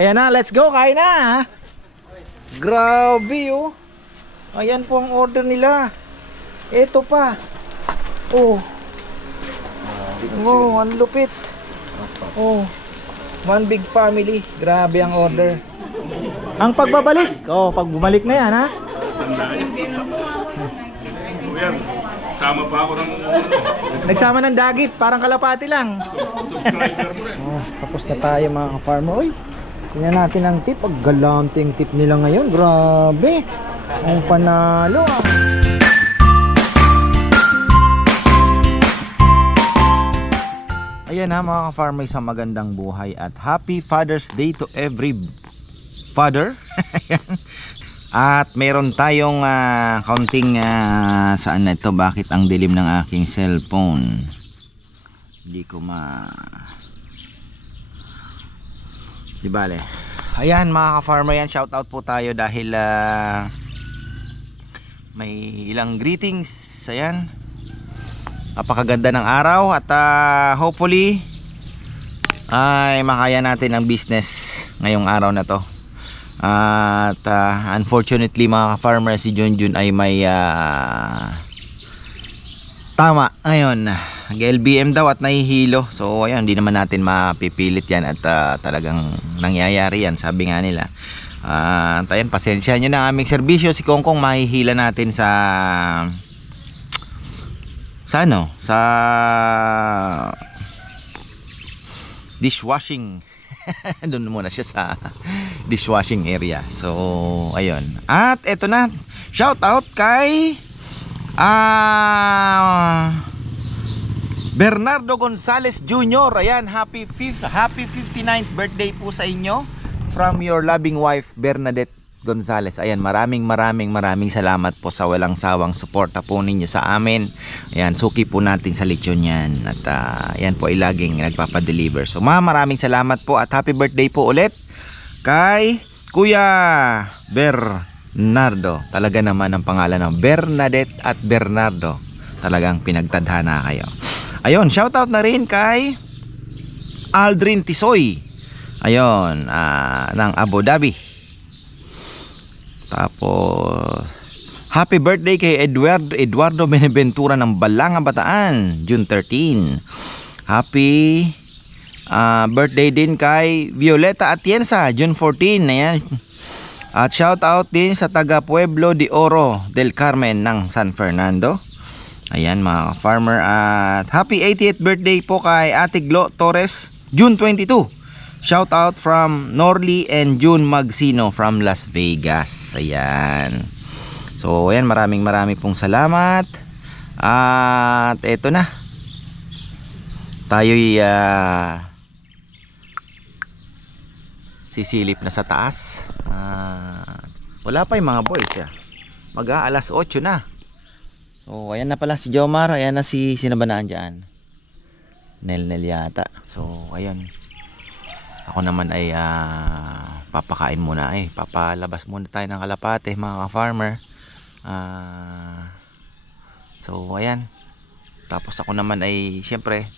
Ayan na, let's go, kain na. Grabe oh. Ayan po ang order nila. Ito pa. Oh. Oh, ang lupit. Oh. One big family. Grabe ang order. Ang pagbabalik. Oh, pag bumalik na yan ha. Kuya, sama pa ako ng Nagsama ng dagit, parang kalapati lang. subscriber mo rin. Oh, tapos na tayo mga farmer. Oy. Tingnan natin ang tip. Ang galanting tip nila ngayon. Grabe. Ang panalo ah. Ayan na mga ka-farmer, isang magandang buhay at happy Father's Day to every father. At meron tayong counting saan na ito, bakit ang dilim ng aking cellphone. Hindi ko di bale. Ayan mga ka-farmer, yan, shout out po tayo dahil may ilang greetings. Ayan, napakaganda ng araw at hopefully ay makaya natin ang business ngayong araw na to. At unfortunately mga ka-farmer, si Junjun ay may tama, ayun, nag-LBM daw at nahihilo. So ayun, hindi naman natin mapipilit yan at talagang nangyayari yan, sabi nga nila. Ayun, pasensya nyo na aming serbisyo. Si Kongkong mahihila natin sa ano, sa dishwashing. Doon muna siya sa dishwashing area. So ayun, at eto na, shout out kay Bernardo Gonzales Jr. Ayan, happy 59th birthday po sa inyo from your loving wife Bernadette Gonzales. Ayan, maraming salamat po sa walang sawang suporta po ninyo sa amin. Ayan, suki po natin sa lechon yan. At ayan po ay laging nagpapadeliver. So maraming salamat po at happy birthday po ulit kay Kuya Bernardo. Talaga naman ang pangalan ng Bernadette at Bernardo. Talagang pinagtadhana kayo. Ayun, shoutout na rin kay Aldrin Tisoy. Ayun, ng Abu Dhabi. Tapos happy birthday kay Eduardo Beneventura ng Balanga, Bataan, June 13. Happy birthday din kay Violeta Atienza, June 14. Ayan. At shout out din sa taga Pueblo de Oro del Carmen ng San Fernando. Ayan mga farmer. At happy 80th birthday po kay Ate Glo Torres, June 22. Shout out from Norly and June Magsino from Las Vegas. Ayan. So ayan, maraming pong salamat. At eto na, tayo'y sisilip na sa taas. Wala pa yung mga boys ya. Mag-aalas 8 na. So ayan na pala si Jomar. Ayan na si sinabanaan dyan, Nel yata. So ayan, ako naman ay papakain muna, papalabas muna tayo ng kalapate mga ka-farmer. So ayan, tapos ako naman ay syempre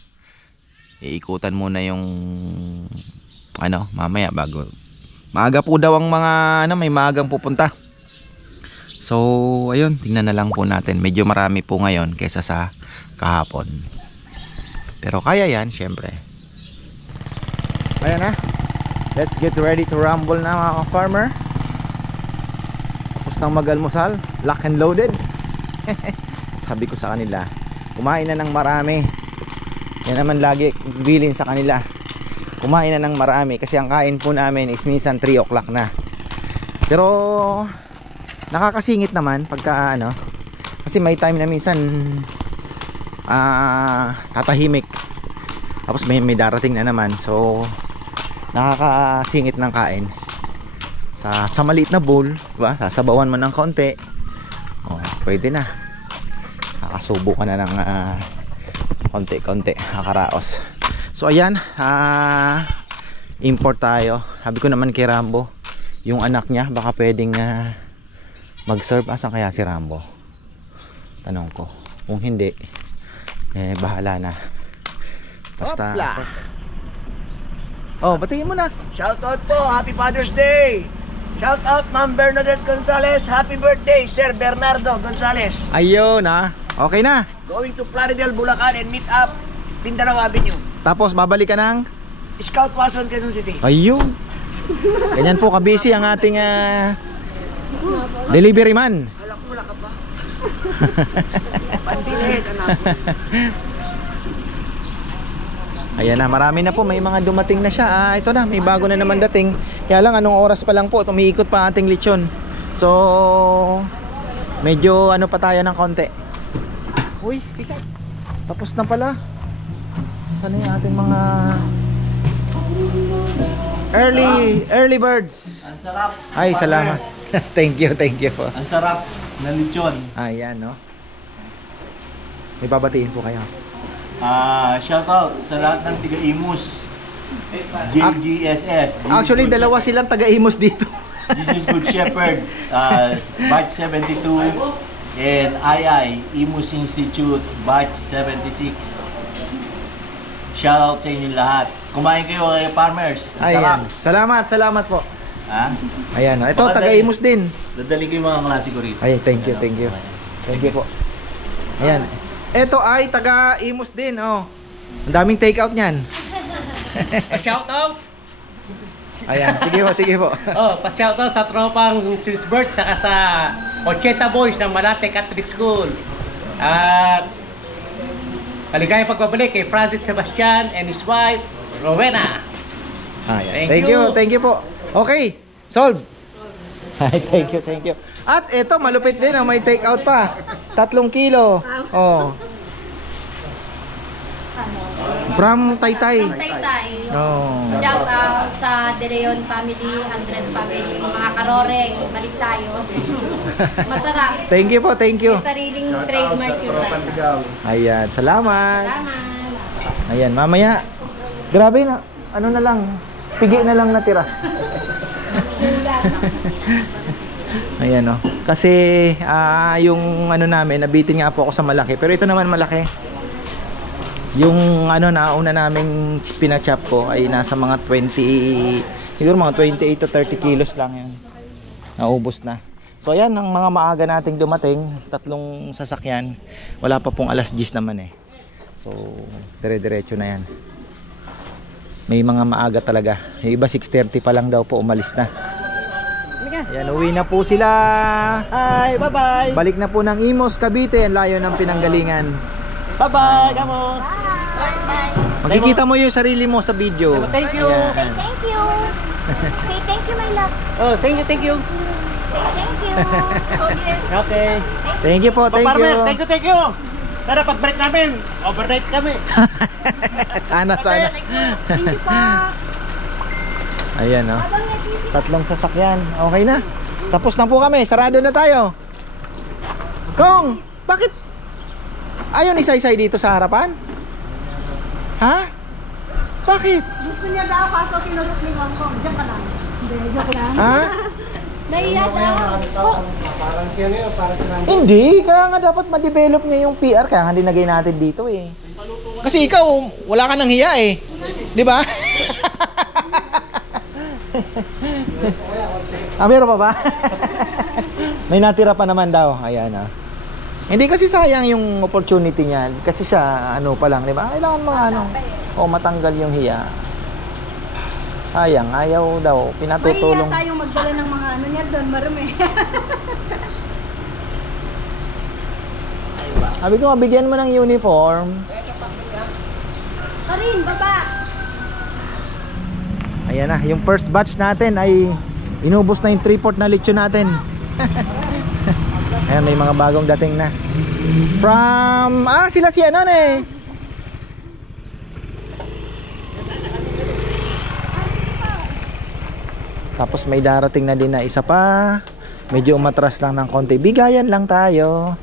iikutan muna yung ano, mamaya bago maaga po daw ang mga may maagang pupunta. So ayun, tingnan na lang po natin. Medyo marami po ngayon kaysa sa kahapon, pero kaya yan syempre. Ayan na, let's get ready to rumble na mga farmer. Tapos nang mag-almusal, lock and loaded. Sabi ko sa kanila, kumain na ng marami. Yan naman lagi bilin sa kanila, kumain na ng marami. Kasi ang kain po namin is minsan 3 o'clock na. Pero nakakasingit naman pagka kasi may time na minsan tatahimik, tapos may darating na naman. So nakakasingit ng kain sa maliit na bowl, diba? Sasabawan mo ng konti, pwede na, nakasubo ka na ng konti-konti, nakaraos. So ayan, import tayo. Sabi ko naman kay Rambo, yung anak niya baka pwedeng mag-serve. Asan kaya si Rambo? Tanong ko. Kung hindi, bahala na. Basta Oh, batiin mo na. Shoutout po, Happy Father's Day! Shoutout Ma'am Bernadette Gonzalez, Happy birthday Sir Bernardo Gonzalez. Ayun ha. Okay na. Going to Plaridel, Bulacan and meet up Mindanao Avenue. Tapos babalik ka ng Scout Wason, Quezon City. ayun. Ganyan po kabisi ang ating delivery man. Alam ko, wala ka pa. Pandinit, anak. Ayan na, marami na po, may mga dumating na siya. Ito na, may bago na naman dating. Kaya lang, anong oras pa lang po, umiikot pa ating lechon. So, medyo ano pa tayo ng konti. Uy, isa. Tapos na pala. Saan yung ating mga early birds? Ang sarap. Ay, salamat. Thank you po. Ang sarap na lechon. Ayan, no. May babatiin po kayo. Shout out sa lahat ng tiga-Imus. JGSS. Actually, dalawa silang taga-Imus dito. Jesus Good Shepherd. Batch 72. And Imus Institute. Batch 76. Shout out sa inyo lahat. Kumain kayo kay farmers. Ang sarap. Ayan. Salamat po. Ha? Ayan, no. Ito, Baka taga-Imus din. Dadali ko yung mga klase ko rito. Ay, thank you. Thank you po. Ayan. Ito ay taga-Imus din, oh. Ang daming take-out niyan. Pa-shoutout! Ayan, sige po. Oh, pa-shoutout sa tropang Silsbert saka sa 80 Boys ng Malate Catholic School. At maligayang pagbabalik kay Francis Sebastian and his wife, Rowena. Ayan. Thank you. Thank you po. Okay, solve. Ay, thank you. At ito, malupit din, oh, may take-out pa. 3 kilo. Oh. From Taytay. Taytay. Oh. Shout out sa De Leon family, Andres family, mga karoreng, balik tayo. Masarap. Thank you po, thank you. May sariling trademark yun. Ayan, salamat. Salamat. Ayan, mamaya. Grabe na, ano na lang, pigi na lang natira. Ayan o. Kasi yung ano namin, nabitin nga po ako sa malaki. Pero ito naman malaki. Yung ano nauna naming pinachop ko ay nasa mga 20, siguro mga 28 to 30 kilos lang yan. Naubos na. So ayan, ang mga maaga nating dumating, 3 sasakyan. Wala pa pong 10:00 naman eh. So dire-diretso na yan. May mga maaga talaga. Yung iba 6:30 pa lang daw po umalis na. Ayan, uwi na po sila. Hi, bye-bye! Balik na po ng Imus, Cavite. Ang layo ng pinanggalingan. Bye-bye! Kamo! Makikita mo yung sarili mo sa video. Thank you! Ayan. Thank you. Say thank you, my love. Oh, thank you! Say thank you. Okay! Thank you po, thank you. Thank you! Tara, pag-break namin, overnight kami. Sana. Thank you pa. Ayan o. 3 sasakyan. Okay na. Tapos na po kami. Sarado na tayo. Kong, bakit ayaw ni Saysay dito sa harapan? Ha? Bakit? Gusto niya daw kaso kinurot ni Hong Kong. Joke ka lang. Hindi, joke lang. Ha? Nahiya daw. Oh, Hindi. Kaya nga dapat ma-develop niya yung PR. Kaya nga dinagay natin dito eh. Kasi ikaw, wala ka nang hiya eh. Di ba? Meron pa ba? May natira pa naman daw. Ayan ah. Hindi kasi sayang yung opportunity niyan. Kasi siya ano pa lang, di ba? Kailangan mga ano, matanggal yung hiya. Sayang, ayaw daw. Pinatutulong. mahiya tayong magdala ng mga ano niya doon, marumi. Sabi ko, bigyan mo ng uniform. Karin, baba! Ayan na, yung first batch natin ay inubos na yung 3/4 na lechon natin. Ayan, may mga bagong dating na. From, sila si ano na eh. Tapos may darating na din na isa pa. Medyo umatras lang ng konti. Bigayan lang tayo.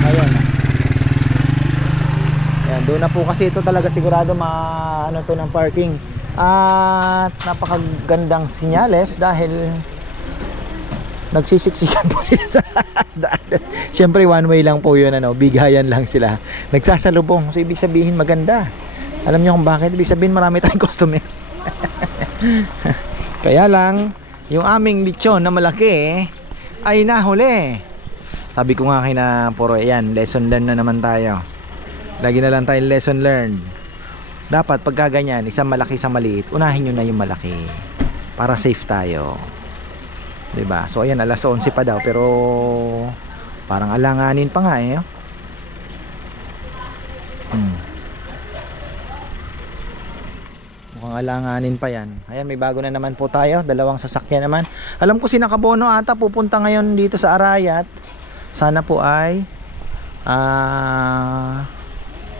Ayun. Ayan, doon na po kasi ito talaga sigurado ano to ng parking. At napakagandang sinyales dahil Nagsisiksikan po sila sa daan. Siyempre one way lang po yun, ano, bigayan lang sila. Nagsasalubong, so ibig sabihin maganda. Alam niyo kung bakit? Ibig sabihin marami tayong customer. Kaya lang, yung aming lechon na malaki ay nahuli. Sabi ko nga kina Puro, ayan, lesson learned na naman tayo. Lagi na lang tayong lesson learned. Dapat pagka ganyan, isang malaki, isang maliit, unahin nyo na yung malaki para safe tayo, 'di ba? So ayan, alas 11 pa daw, pero parang alanganin pa nga eh. Mukhang alanganin pa yan. Ayan, may bago na naman po tayo, dalawang sasakyan naman. Alam ko si Nakabono ata pupunta ngayon dito sa Arayat. Sana po ay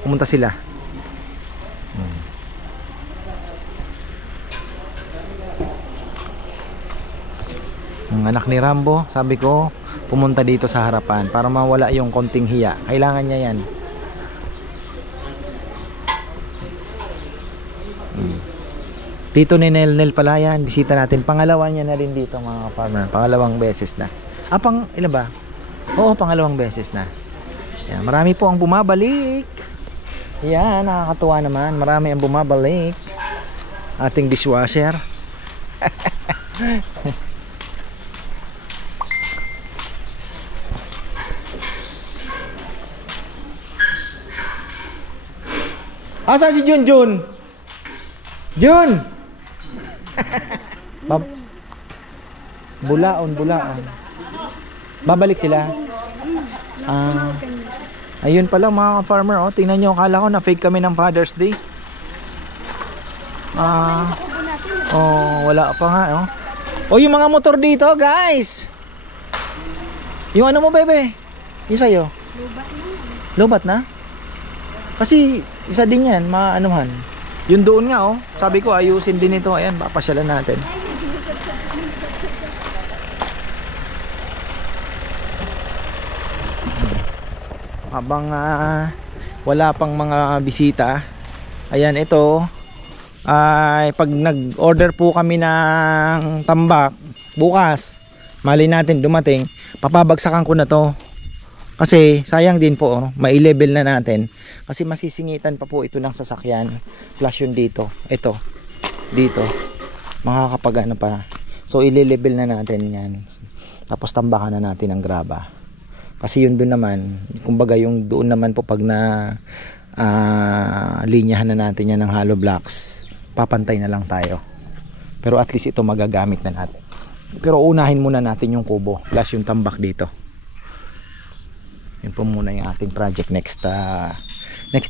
pumunta sila. Ang anak ni Rambo, sabi ko, pumunta dito sa harapan para mawala yung konting hiya. Kailangan niya yan. Tito ni Nel pala yan. Bisita natin. Pangalawa niya na rin dito, mga farmer. Pangalawang beses na. Ilan ba? Oo, pangalawang beses na. Yan, marami po ang bumabalik. Yan, nakakatuwa naman. Marami ang bumabalik. Ating dishwasher. Asa si Junjun? Jun! Bulaon. Babalik sila. Ayun pala mga farmer, oh. Tingnan nyo, akala ko na fake kami ng Father's Day. Wala pa nga, oh. Oh, yung mga motor dito, guys. Yung ano mo, bebe? Yung sa'yo? Lubat na? Kasi isa din yan, maanuhan. Yung doon nga, oh. Sabi ko ayusin din ito. Ayan, papasyalan natin. Habang wala pang mga bisita. Ayan, ito ay pag nag-order po kami ng tambak bukas, mali natin dumating, papabagsakan ko na to. Kasi sayang din po, mai-level na natin. Kasi masisingitan pa po ito ng sasakyan. Plus yun dito. Ito. Dito. Makakapagano pa. So i-level na natin yan. Tapos tambakan na natin ang graba. Kasi yun doon naman. Kumbaga yung doon naman po pag na linyahan na natin yan ng hollow blocks. Papantay na lang tayo. Pero at least ito magagamit na natin. Pero unahin muna natin yung kubo. Plus yung tambak dito. Yun po muna yung ating project next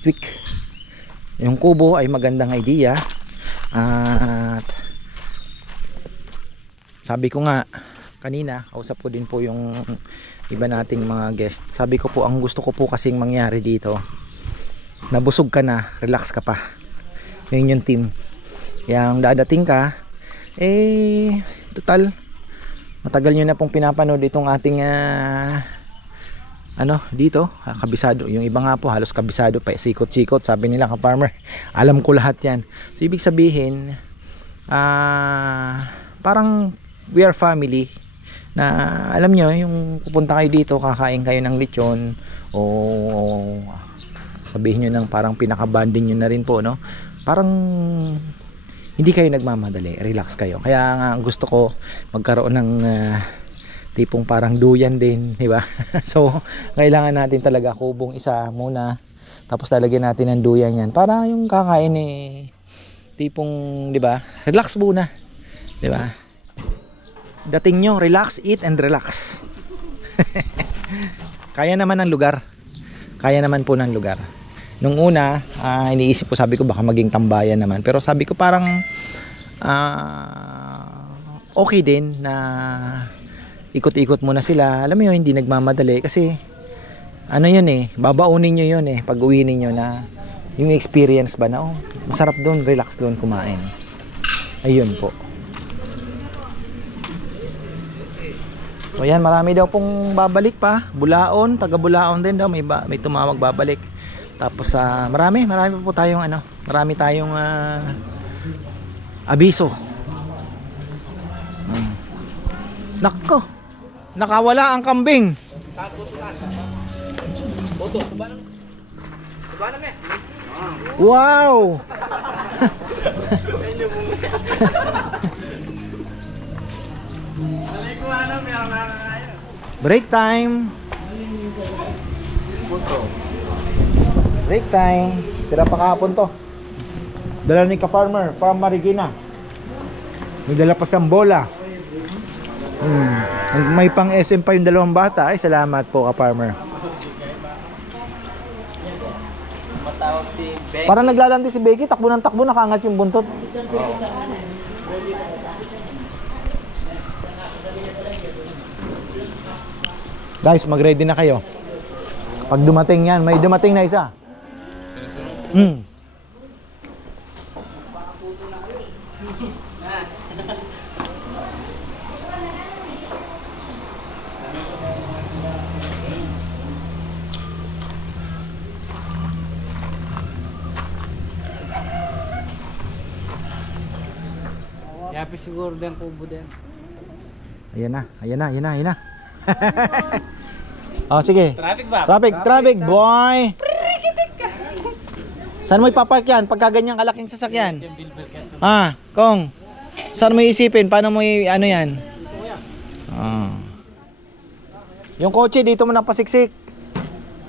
week. Yung kubo ay magandang idea. At sabi ko nga kanina, kausap ko din po yung iba nating mga guest. Sabi ko po, ang gusto ko po kasing mangyari dito, nabusog ka na, relax ka pa. Yun yung team. Yang dadating ka, total matagal nyo na pong pinapanood itong ating dito, kabisado. Yung iba nga po halos kabisado pa, sikot-sikot, sabi nila ka-farmer. Alam ko lahat yan. So ibig sabihin parang we are family. Na alam nyo, yung pupunta kayo dito, kakain kayo ng lechon, o sabihin nyo ng parang pinaka-banding nyo na rin po, no? Parang hindi kayo nagmamadali, relax kayo. Kaya nga gusto ko magkaroon ng tipong parang duyan din, di ba? So, kailangan natin talaga kubong isa muna. Tapos lalagyan natin ng duyan yan. Para yung kakain tipong, di ba? Relax muna. Di ba? Dating nyo, relax, eat and relax. Kaya naman ng lugar. Kaya naman po ng lugar. Nung una, iniisip ko, sabi ko baka maging tambayan naman. Pero sabi ko parang okay din na ikot-ikot muna sila. Alam mo yun, hindi nagmamadali kasi yun babaunin nyo yun pag uwi ninyo na yung experience ba na masarap doon, relax doon kumain. Ayun po. So yan, marami daw pong babalik pa. Bulaon, taga Bulaon din daw, may tumawag babalik. Tapos marami po tayong marami tayong abiso. Nako. nakawala ang kambing. Wow! Break time. Break time. Tira pa kahapon to. Dala ni ka-farmer from Marikina. May dala pa siyang bola. May pang SM pa yung dalawang bata. Ay, salamat po ka-farmer. Parang naglalandi si Becky. Takbo ng takbo, nakaangat yung buntot. Guys, mag-ready na kayo. Pag dumating yan, may dumating na isa. Yapi siguro din kubo din. Ayan na, ayan na, ayan na, ayan na. Oh, sige. Traffic ba? Traffic, boy. Saan mo ipapark yan? Pagka ganyang kalaking sasakyan? Kong. Saan mo iisipin? Paano mo ano yan? Yung kotse dito mo napasiksik.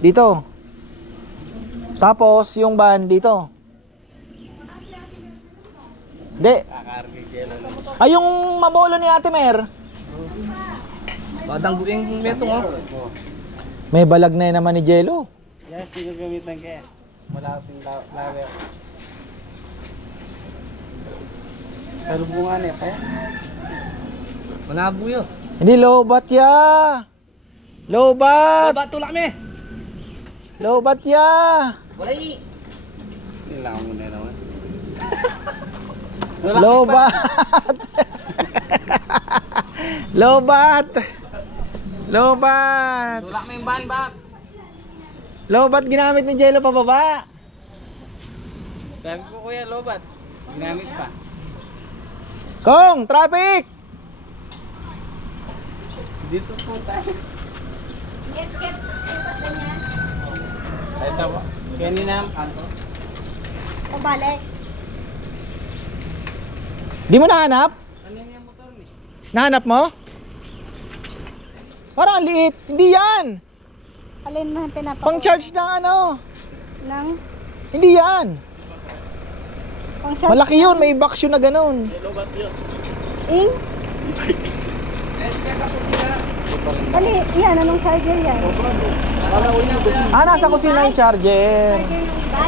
Dito. Tapos yung van dito. Hindi. Ay, yung mabolo ni Ate Mer. Padangguing metong oh. May balag na yun naman ni Jello. Yes, hindi ko gamitan kaya. Malapit lawe. Pero bunga niya pa. Malabo yun. Hindi, lobat ya. Lobat. Bato lang kami. Lobat ya. Walay. Nilang mo na naman. Lobat. Lobat. Lobat. Tulak mo yung ban ba? Lobat ginamit ni Jello pababa. Sabi ko kuya, lobat. Ginamit pa. Kong, traffic. Dito po tayo. Ay, sawa. Kaya ninam kanto. O balik. Di mo nahanap? Ano yung motor ni? Nahanap mo? Parang ang liit. Hindi yan. Alin mo yung pinapakita? Pang charge ng ano. Nang? Hindi yan. Pang charge? Malaki yun. May box yun na ganun. Ing? Ali, yan. Anong charger yan? Nasa kusina yung charger.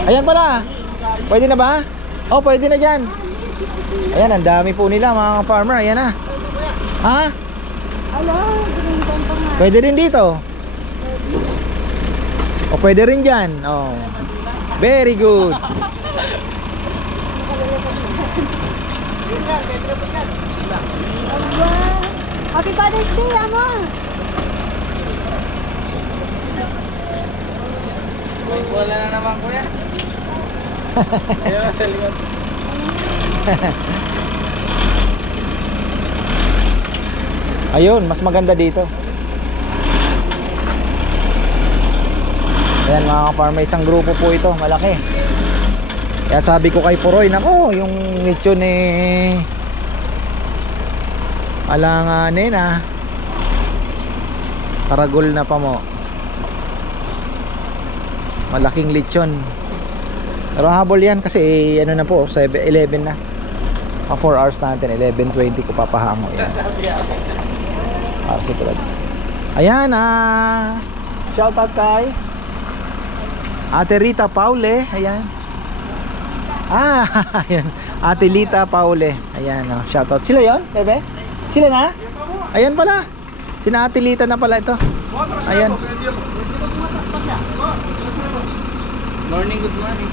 Ayan pala. Pwede na ba? Oh, pwede na dyan. Ayan, ang dami po nila mga farmer. Ayan na. Ha? Ala, ginigyan pa nga. Pwede rin dito. O pwede rin dyan. Oh. Very good. Happy Father's Day, Ama! May bola na naman kuya. Ayun sa likod. Ayun, mas maganda dito. Ayan mga farmer, isang grupo po ito, malaki. Kaya sabi ko kay Puroy, nako, yung lechon eh alanganin ah. Karagol na pa mo. Malaking lechon. Pero habol yan kasi ano na po, 7-11 na. 4 hours natin, 11:20 ko papahango yan. Sigurado. Ayan shout out kay Ate Rita Paule. Ayan. Ayan. Ate Lita Paule. Ayan, shout out. Sila yon, bebe? Sila na? Ayan pala. Sina Ate Lita na pala ito. Ayan. Morning, good morning.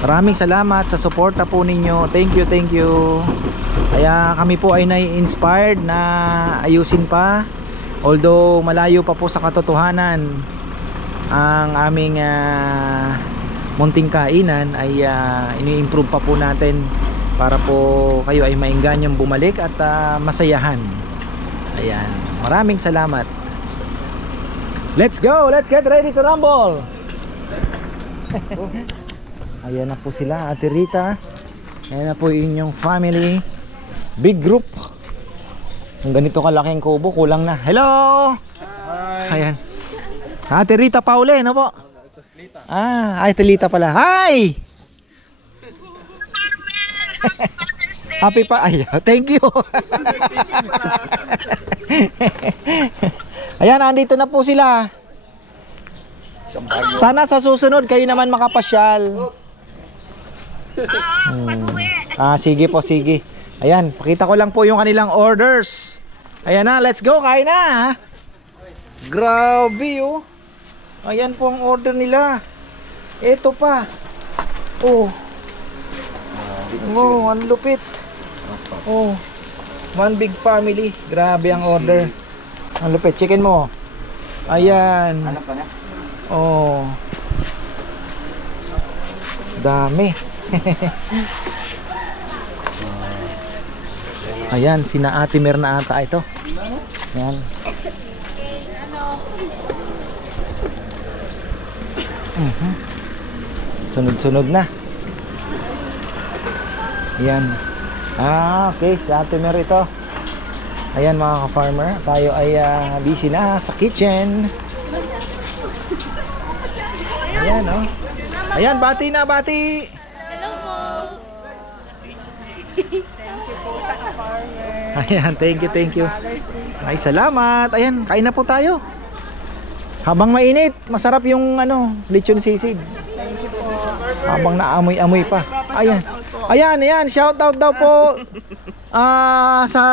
Maraming salamat sa suporta po ninyo. Thank you, thank you. Kaya kami po ay nai-inspired na ayusin pa. Although malayo pa po sa katotohanan ang aming munting kainan, ay ini-improve pa po natin para po kayo ay mainganyang bumalik at masayahan Ayan, maraming salamat. Let's go, let's get ready to rumble. Ayan na po sila, Ate Rita. Ayan na po yung inyong family. Big group. Kung ganito kalaking kubo, kulang na. Hello! Hi. Ayan. Ate Rita Paule, ano po? Ate Rita pala. Hi! Happy pa. Ay, thank you. Ayan, andito na po sila. Sana sa susunod kayo naman makapasyal. Sige po, sige. Ayan, pakita ko lang po yung kanilang orders. Ayan na, let's go, kain na. Grabe oh. Ayan po ang order nila. Ito pa. Oh. Oh, ang lupit. Oh. One big family. Grabe ang order. Ang lupit. Chicken mo. Ayan. Oh. Dami. Ayan, sina Ate Mer na ata ito. Ayan. Sunod-sunod na. Ayan. Okay, si Ate Mer ito. Ayan mga ka-farmer, tayo ay busy na sa kitchen. Ayan oh. Ayan, bati na, bati. Hello po. Ayan, thank you. Ay, salamat. Ayan, kain na po tayo. Habang mainit, masarap yung lechon sisig. Habang naamoy-amoy pa. Ayan. Ayan, shout out daw po sa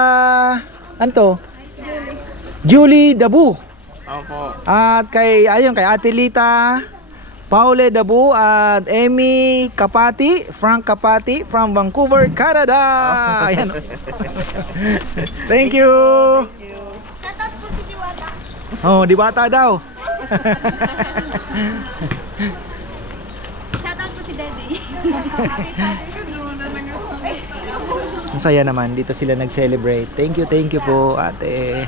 Julie Dabu. Opo. At kay Ate Lita Paule Dabu at Emmy Kapati, Frank Kapati from Vancouver, Canada. Ayan. Thank you. Shoutout po si Diwata. Oh, Diwata daw. Shoutout po si Dede. Ang saya naman, dito sila nag-celebrate. Thank you po, ate.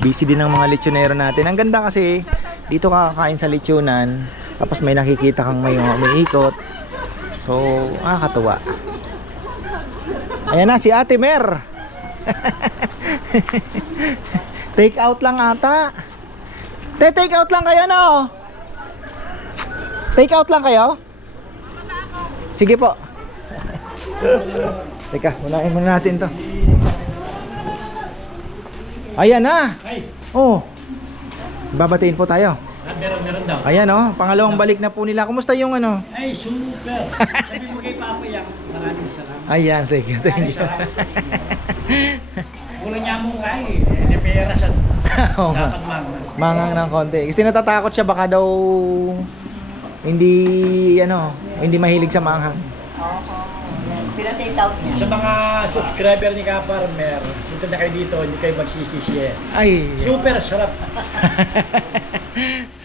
Busy din ang mga lechonero natin. Ang ganda kasi, dito kakain sa lechonan, tapos may nakikita kang may umiikot. So, katuwa. Ayan na, si Ate Mer. Take out lang ata. Take out lang kayo, no? Take out lang kayo? Sige po. Teka, unahin muna natin to. Ayan na. Oh. Babatiin po tayo. Meron daw. Ayan oh, pangalawang balik na po nila. Kumusta yung Ay, super. Sabi mo kay Papa yan. Maraming salamat. Ayan, thank you. Kulang niya mo kay. Hindi pera sa dapat Mangang ng konti. Kasi natatakot siya baka daw hindi mahilig sa manghang. Pina-take out niya. Sa mga subscriber ni Ka-Farmer, punta na kayo dito, hindi kayo magsisisi. Ay. Super sarap.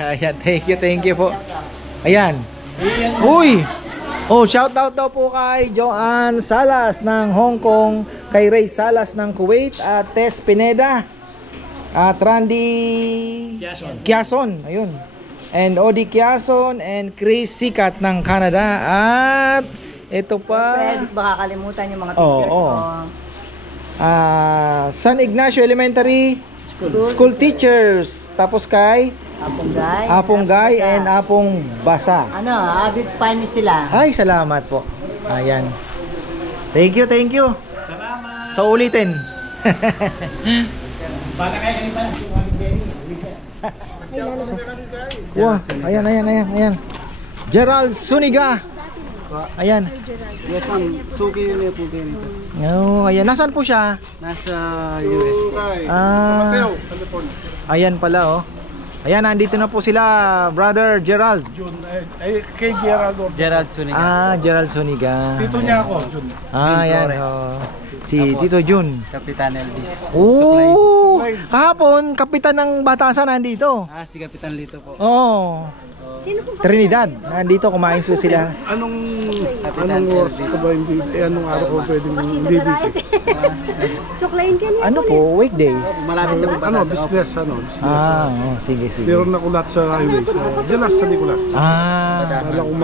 Ayan, thank you po. Ayan. Uy! Oh, shout out daw po kay Joanne Salas ng Hong Kong, kay Ray Salas ng Kuwait, at Tess Pineda, at Randy Kiason, ayun. And Odi Kiason and Chris Sikat ng Canada, at ito pa. Friends, baka kalimutan yung mga teachers ko. San Ignacio Elementary School Teachers. Tapos kay Apong Guy and Apong Basa. Avid fan sila. Ay, salamat po. Ayan. Thank you. Salamat. So ulitin. Baka kayo kanina Wow, ayan. Gerald Suniga. Ayan. Yes ma'am, suki yun po din. Oh, ayan. Nasaan po siya? Nasa US po. Ayan pala oh. Ayan, nandito na po sila, Brother Gerald. Kay Gerald. Gerald Suniga. Gerald Suniga. Tito niya ako, Jun. Ayan. Flores. Oh. Si Tito Jun. Kapitan Elvis. Oh! Kahapon, kapitan ng Batasan nandito. Si Kapitan Lito po. Oo. Trinidad. Nandito, kumain po sila. Anong oras ka ba hindi? Anong araw ko pwedeng hindi busy? Suklayin ka niya. Ano po, weekdays? Malapit yung Business, Sige, sige. Meron ako lahat sa highway. So, dyan lang sa Nicolas. Wala akong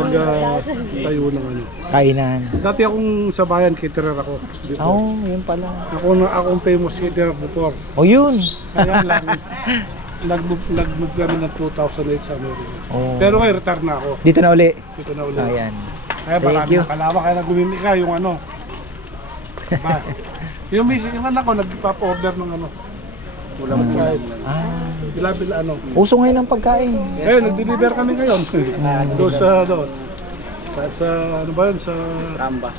tayo ng Kainan. Dati akong sa bayan, caterer ako. Dito. Yun pala. Akong famous caterer before. Yun. Kaya lang, nag-move kami ng 2008 sa Amerika. Pero ngayon, retire na ako. Dito na uli. Dito na ulit. Ayan. Kaya Thank you. Kalawa, kaya nagumimi ka yung yung anak ko, nagpapa-order ng ulam kain. Bila-bila Uso ngayon ang pagkain. Ngayon, nag-deliver kami ngayon. Doon sa ano ba yun? Sa Tamba.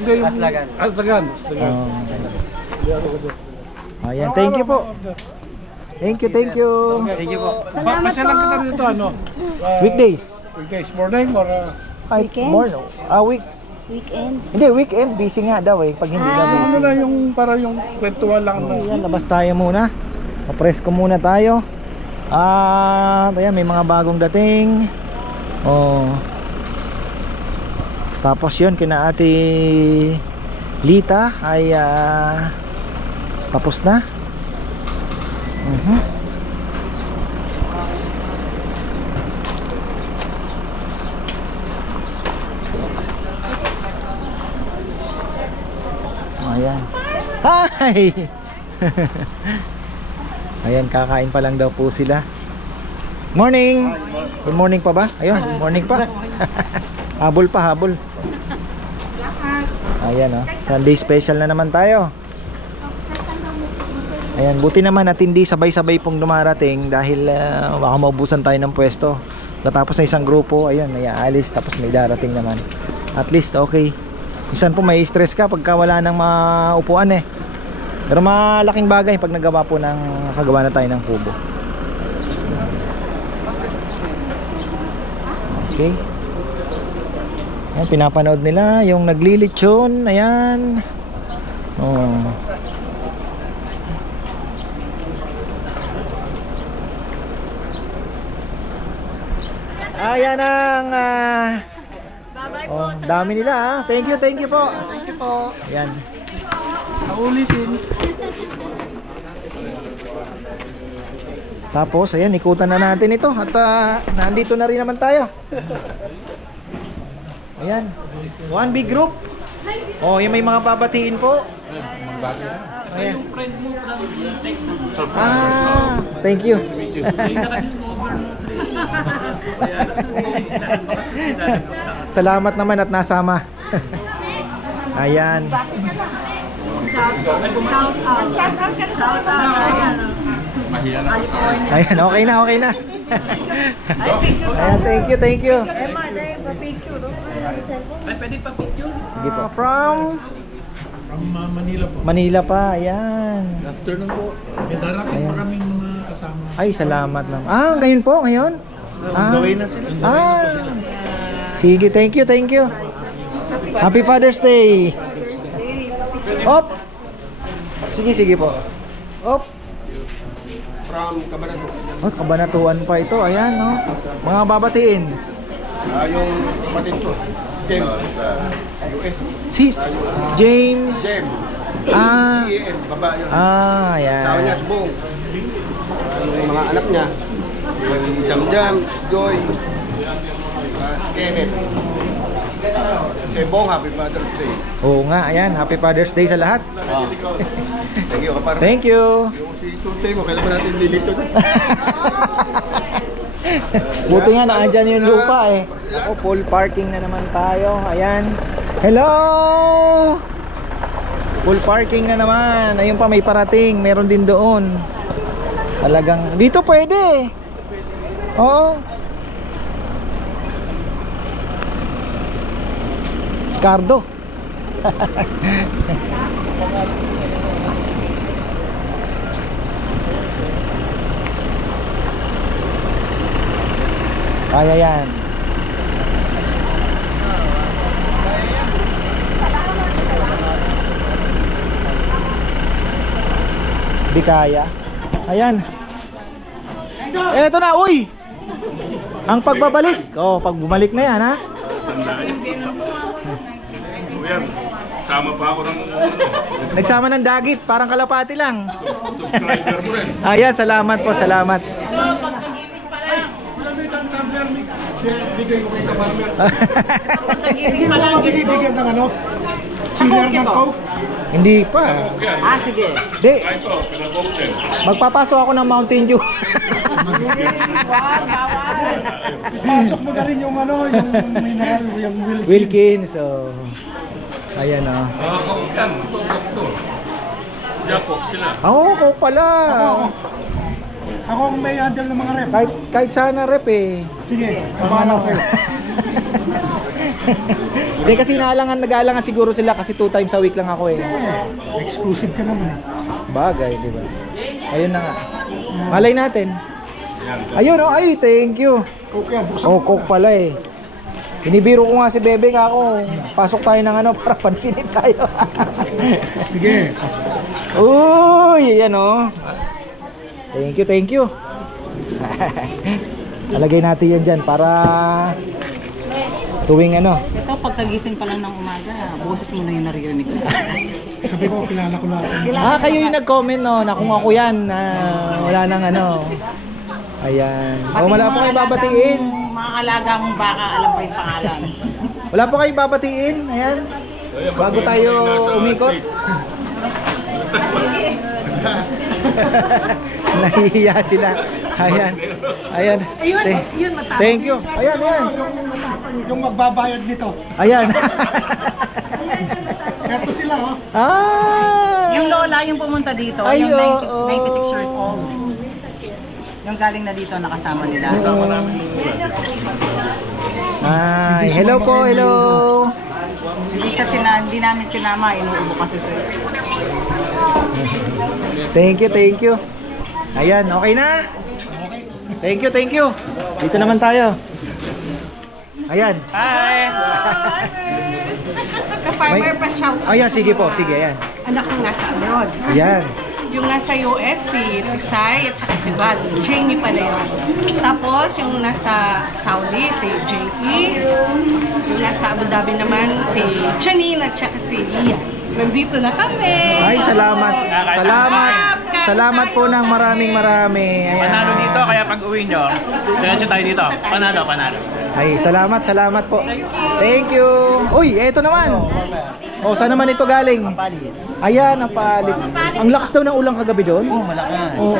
Hindi, yung Aslagan. Ayan, thank you po. Thank you. Thank you po. Pasya lang kita dito, Weekdays. Weekdays, morning or Kahit Weekend? morning. Weekend. Hindi, weekend. Busy nga daw eh. Pag hindi ka busy. na yung para yung kwentuhan lang na. Ayan, labas tayo muna. Papresko muna tayo. Ayan, may mga bagong dating. Tapos yun, kina Ate Lita ay tapos na. Ayan. Hi! Ayan, kakain pa lang daw po sila. Morning! Good morning pa ba? Ayun, good morning pa. Habol pa, habol. Ayan, Sunday special na naman tayo. Ayan, buti naman at hindi sabay-sabay pong dumarating dahil baka maubusan tayo ng pwesto. Katapos na isang grupo, ayun, may aalis tapos may darating naman. At least okay. Minsan po may stress ka pagka wala nang maupuan eh. Pero malaking bagay pag nagawa po ng kagawa na tayo ng kubo. Okay. Ayan, pinapanood nila yung naglilitsyon. Ayan. Ayan ang dami nila. Thank you po. Thank you po. Ayan. Ulitin. Tapos ayan, ikutan na natin ito at nandito na rin naman tayo. Ayan. One big group. Yung may mga babatiin po. Ayan. Thank you. Salamat naman at nasama. Ayan. Ayan, okay na. Ayan, thank you. Sige po. From Manila po. Manila pa, ayan. Afternoon po. May darating pa kaming mga kasama. Ay, salamat naman. Ngayon po, ngayon? Gawin na sila. Sige, thank you. Happy Father's Day. Op. Sige po. Op. From Cabanatuan. Cabanatuan pa ito. Ayan, mga babatiin. Yung kapatid ko, James, US. Sis James. James. GM, baba yun. Ayan. Sawa niya, Bong. Yung mga anak niya, yung Jamjam, Joy, Kenneth. Kay Bong, Happy Father's Day. Oo nga, ayan. Happy Father's Day sa lahat. Thank you, kapar. Thank you. Yung si Tutoy mo, kailan ba natin lilito? Buti nga naandyan yung lupa eh. Ako, full parking na naman tayo. Ayan. Hello! Full parking na naman. Ayun pa, may parating. Meron din doon. Talagang, dito pwede. Oo. Cardo. Kaya yan. Di kaya. Ayan. Eto na, uy! Ang pagbabalik. Oh, pag bumalik na yan, ha? Sama pa ako ng Nagsama ng dagit, parang kalapati lang. subscriber mo rin. Ayan, salamat po, salamat. Bigay ko kay Kabarmer. Hindi mo ka bigyan ng ano? Chiller ng Coke? Hindi pa. Sige. Di, Ito, pinabok din. magpapasok ako ng Mountain Dew. Pasok mo na rin yung ano, yung mineral, yung Wilkins, so... Ayan, oh. Coke yan. Ito. Siya Coke sila. Coke pala. Ako ang may handle ng mga rep. Kahit sana rep eh. Sige, paano sa'yo? Hindi kasi nag-aalangan siguro sila kasi 2 times a week lang ako eh. Exclusive ka naman. Bagay, di ba? Ayun na nga. Malay natin. Ayun, oh, ay, thank you. Coke yan. Oh, Coke pala eh. Binibiro ko nga si Bebe ako. Pasok tayo ng ano para pansinin tayo. Sige. Uy, yan oh. Thank you. Alagay natin yan dyan para tuwing ano. Ito, pagkagising pa lang ng umaga, boses mo na yung naririnig ko. Sabi ko, kilala ko lahat. Kayo yung nag-comment no, na kung ako yan, wala nang ano. Ayan. Wala po kayong babatiin. Mga alaga mong baka, alam pa yung pangalan. Wala po kayong babatiin. Ayan. Bago tayo umikot. Nahihiya sila. Ayan. Thank you. Ayan. Yung magbabayad nito. Ayan. Ito sila, oh. Yung lola, yung pumunta dito, Ay, yung oo. 96 years old. Yung galing na dito, nakasama nila. Hello po, hello. Hindi namin sinama, inuubo kasi sir. Thank you. Ayan, okay na? Thank you. Dito naman tayo. Ayan. Hi! Ka-farmer pa shout out. Ayan, sige po, sige, ayan. Anak kong nasa abroad. Ayan. Yung nasa US, si Tisay at saka si Val. Jamie pala yun. Tapos, yung nasa Saudi, si J.E. Yung nasa Abu Dhabi naman, si Janine at saka si Lia. Nandito na kami. Ay, salamat. Salamat po ng maraming. Ayan. Panalo dito, kaya pag uwi nyo, diretso tayo dito. Panalo. Ay, salamat po. Thank you. Uy, eto naman. Oh, saan naman ito galing? Ayan, ang palit. Ang lakas daw ng ulang kagabi doon? Oo, malakas. Oo.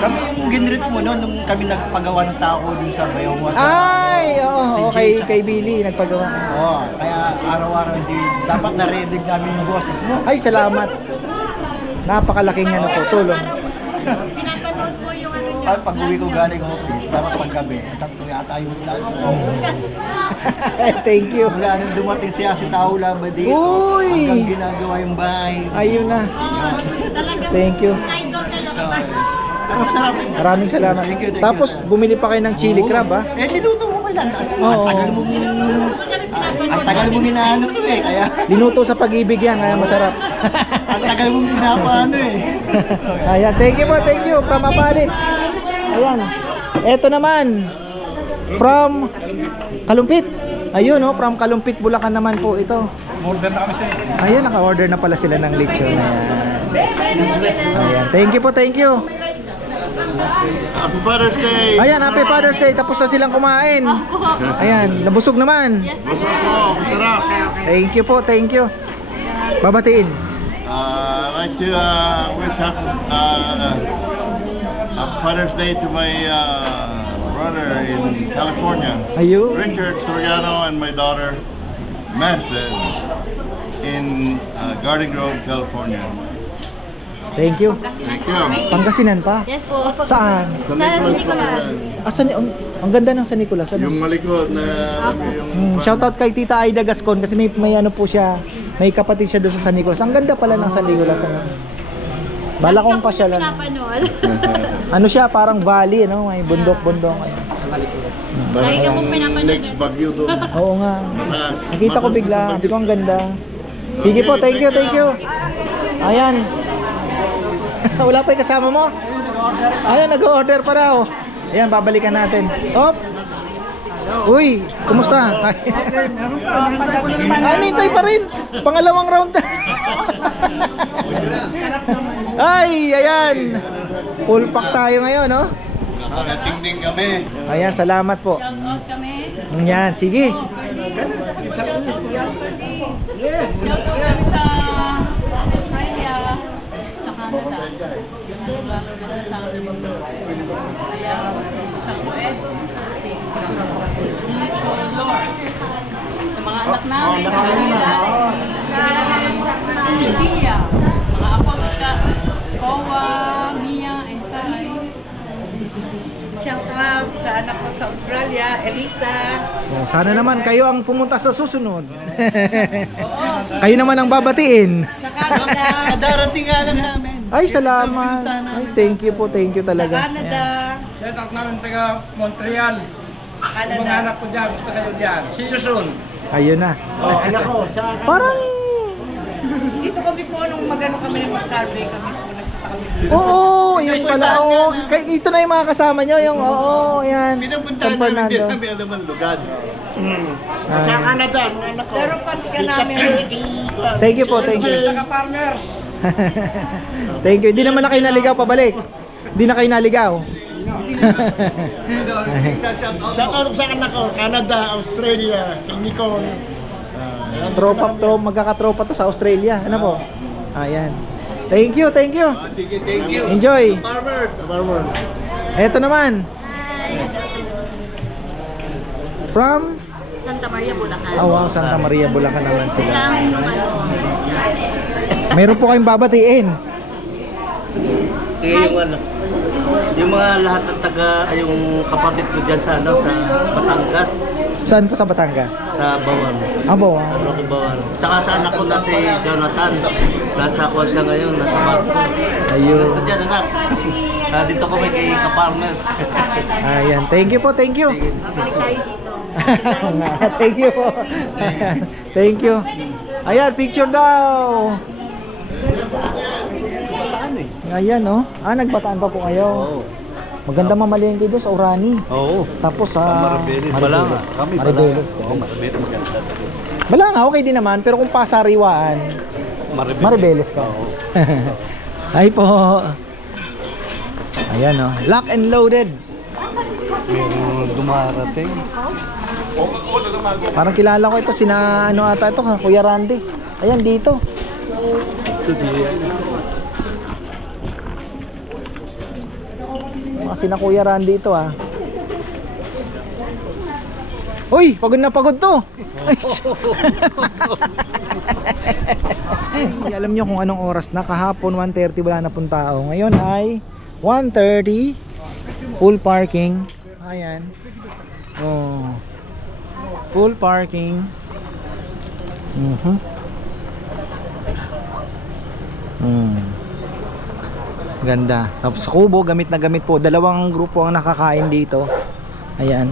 Kami yung ginrit mo no, nung kami nagpagawa ng tao dun sa Bayawa. Ay, oo, kay Billy nagpagawa. Oo, kaya araw-araw din dapat narinig namin yung boses mo. Ay, salamat. Napakalaking ano po, tulong. Pag uwi ko galing office, dapat paggabi, tatlo yata yung plan. Thank you. Mula nung dumating siya si Tao Laba dito, Uy! hanggang ginagawa yung bahay. Ayun na. Thank you. Pero sarap. Maraming salamat. Thank you. Tapos bumili pa kayo ng chili crab, ha? Eh, niluto mo kailan? Oo. Ang tagal mo hinahanap to eh, kaya Linuto sa pag-ibig yan, kaya masarap. ang tagal mo pinapaano eh. Ayan, thank you from Apalit. Ayan. Eto naman from Kalumpit. Ayun, oh, from Kalumpit, Bulacan naman po ito. Order na kami sa'yo. Ayun, naka-order na pala sila ng lechon. Ayan. Thank you. Happy Father's Day! Ayan, Happy Father's Day. Tapos na silang kumain. Ayan, nabusog naman. Busog po, masarap! Thank you. Babatiin. I'd like to wish happy Father's Day to my brother in California, Ayun. Richard Soriano, and my daughter Madison in Garden Grove, California. Thank you. Thank you. Pangasinan pa? Yes po. Saan? Sa Nicolas. Ang ganda ng San Nicolas. Ano? Yung malikot na yung Shoutout kay Tita Aida Gascon kasi may ano po siya, may kapatid siya doon sa San Nicolas. Ang ganda pala ng San Nicolas. Ano? Bala kong pasyalan. Ano siya, parang valley, no? May bundok-bundok. Lagi ka pong pinapanood. next Baguio doon. Oo nga. Nakita ko bigla. Sabi ko ang ganda. Sige po, thank you. Ayan. Wala pa yung kasama mo? Ayan, nag-order pa daw. Ayan, babalikan natin. Top! Uy, kumusta? Nintay pa rin. Pangalawang round. Ay, ayan. Full pack tayo ngayon, no? Nakakatingding kami. Ayan, salamat po. Shoutout kami. Yan, sige. Shoutout kami sa Australia, sa Canada. Lalo na sa amin. Kaya sa Kuwait, Nico Lord. Sa mga anak namin, sa Manila, si Pia, mga apo ka, Kowa, Mia, and Kai. Shout out sa anak ko sa Australia, Elisa. Oh, sana naman kayo ang pumunta sa susunod. Kayo naman ang babatiin. Sa Canada. Darating nga lang namin. Ay, salamat. Ay, thank you po, thank you Sa talaga. Canada. Shout out namin taga Montreal. Yung mga anak ko dyan, gusto kayo dyan. See you soon. Ayun na. Anak ko, sa Parang, Dito kami po nung magano kami mag-survey kami po nagpunta kami. oo, yun pala. Oo. Ito na yung mga kasama nyo. Yung, oo, yan. San Fernando. alam ang lugar. sa Canada, anak ko. Pero fans ka namin. Thank you po, thank you. Partner. Thank you. Hindi naman na kayo naligaw pabalik. Hindi na kayo naligaw. Shout out sa anak ko, Canada, Australia, kay Nicole. Tropa, magkakatropa to sa Australia. Ano po? Ayan. Thank you, thank you. Thank you. Enjoy. Farmer. Eto naman. From? Santa Maria, Bulacan. Oh, wow, Santa Maria, Bulacan naman sila. Lang nung Meron po kayong babatiin. Sige, yung mga lahat ng yung kapatid ko dyan sa Batangas, Saan po sa Batangas? sa Bawan. Abo, wow. Rocky Bawan. Tsaka sa anak ko na si Jonathan. Nasa kuwan siya ngayon, nasa barko. Ayun. Ito dyan, anak. Dito kami kay Kaparmers. Ayan. Thank you po, thank you. Babalik tayo dito. Thank you po. Thank you. Ayan, picture daw. Ayan, oh. Nagbataan pa po kayo. Oo. Maganda mamalengke doon sa Orani. Oo. Tapos sa Maribeles. Balanga. Kami Maribeles. Oo, Maribeles maganda. Balanga, okay din naman. Pero kung pasariwaan, Maribeles ka. Oo. Ay po. Ayan, oh. Lock and loaded. Meron dumarating. Parang kilala ko ito. Sina ano ata ito, Kuya Randy. Ayan, dito. Ito diyan. Sina Kuya Randy ito, ah. Uy, pagod na pagod to. Alam nyo kung anong oras na. Kahapon 1:30 wala na pong tao. Ngayon ay 1:30. Full parking. Ayan. Oh. Full parking. Ganda. Sa Kubo, gamit na gamit po. Dalawang grupo ang nakakain dito. Ayan.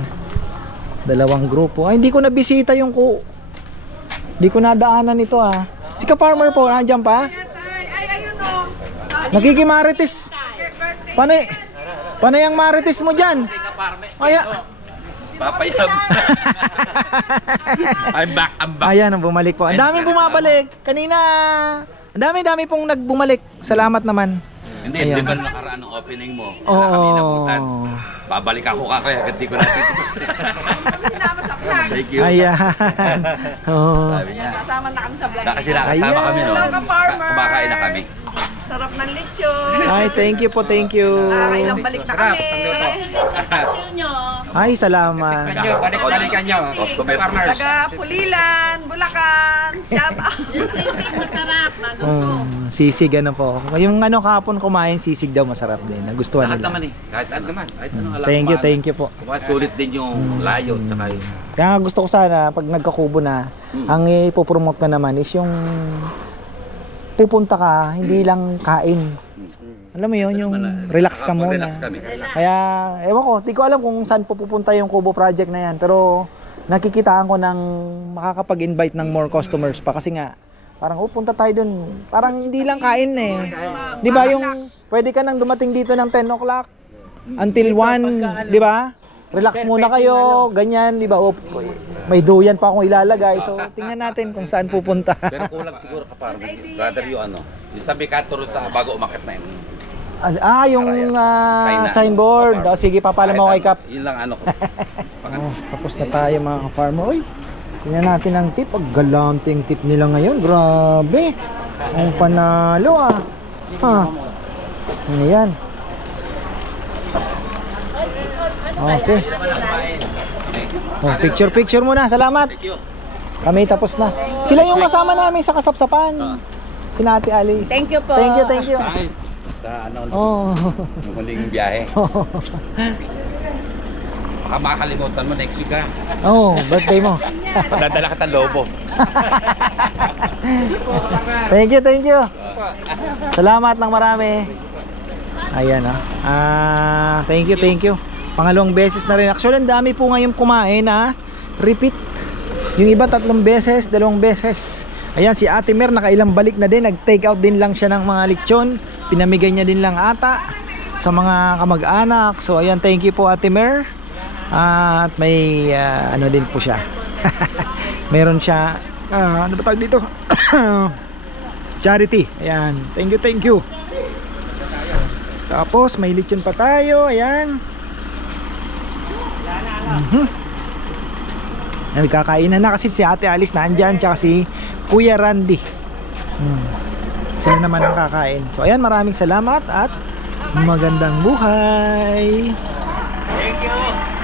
Dalawang grupo. Ay, hindi ko nabisita yung Hindi ko nadaanan ito, ah. Si Ka-Farmer po, nandiyan pa? Nakikimarites. Panay ang marites mo dyan. Ay, Papayab. I'm back. ayan, bumalik po. Ang daming bumabalik. Kanina, ang dami pong nagbumalik. Salamat naman. Hindi ba nakaraan ng opening mo? Oo. Wala kami nabutan. Babalik ako kaya hindi ko natin. Thank you. Ayan. Oh. Sabi niya. Kasama na kami sa vlog. Kasi nakasama kami, no? Kumakain na kami. Sarap ng lechon. Ay, thank you po, thank you. Ilang balik na kami. Ay, salamat. Balikan nyo. Customer. Taga Pulilan, Bulacan. Shout out. Sisig, masarap. Sisig, ano po. Yung ano kahapon kumain, sisig daw masarap din. Nagustuhan Lahat nila. naman eh. Kahit ano naman. Kahit ano alam. Thank you po. Sulit din yung layo. Tsaka yung... Kaya nga gusto ko sana, pag nagkakubo na, ang ipopromote ka naman is yung pupunta ka, hindi lang kain. Alam mo yun, yung relax ka muna. Relax kami. Kaya, ewan ko, di ko alam kung saan pupunta yung Kubo project na yan. Pero, nakikitaan ko ng makakapag-invite ng more customers pa. Kasi nga, Parang punta tayo dun. Parang hindi lang kain eh. Di ba yung pwede ka nang dumating dito ng 10 o'clock until 1, di ba? Relax muna kayo, ganyan, di ba? May duyan pa akong ilalagay. So, tingnan natin kung saan pupunta. Pero kulang siguro ka parang, brother, yung sa Bekato ron sa bago umakit na yun. Yung signboard. Sige, papalam ako kay Kap. Yun lang ko. Tapos na tayo mga ka-farmer. Uy, tingnan natin ang tip. Galanting tip nila ngayon. Grabe. Ang panalo Ayan. Okay. Picture muna. Salamat. Kami tapos na. Sila yung kasama namin sa kasapsapan. Si Ate Alice. Thank you po. Thank you. Sa yung huling biyahe. Baka makakalimutan mo next week birthday mo. Dadala ka ng lobo. Thank you. Salamat ng marami. Ayan thank you. Pangalawang beses na rin. Actually, ang dami po ngayon kumain repeat. Yung iba 3 beses, 2 beses. Ayan, si Ate Mer nakailang balik na din. Nag-take out din lang siya ng mga lechon. Pinamigay niya din lang ata sa mga kamag-anak. So ayan, thank you po Ate Mer. At may din po siya. Meron siya ano ba tawag dito? Charity. Ayan, thank you. Tapos may lechon pa tayo. Ayan. Nagkakainan na kasi si Ate Alice nandyan, tsaka si Kuya Randy. Sila naman ang kakain. So ayan, maraming salamat at magandang buhay. Thank you.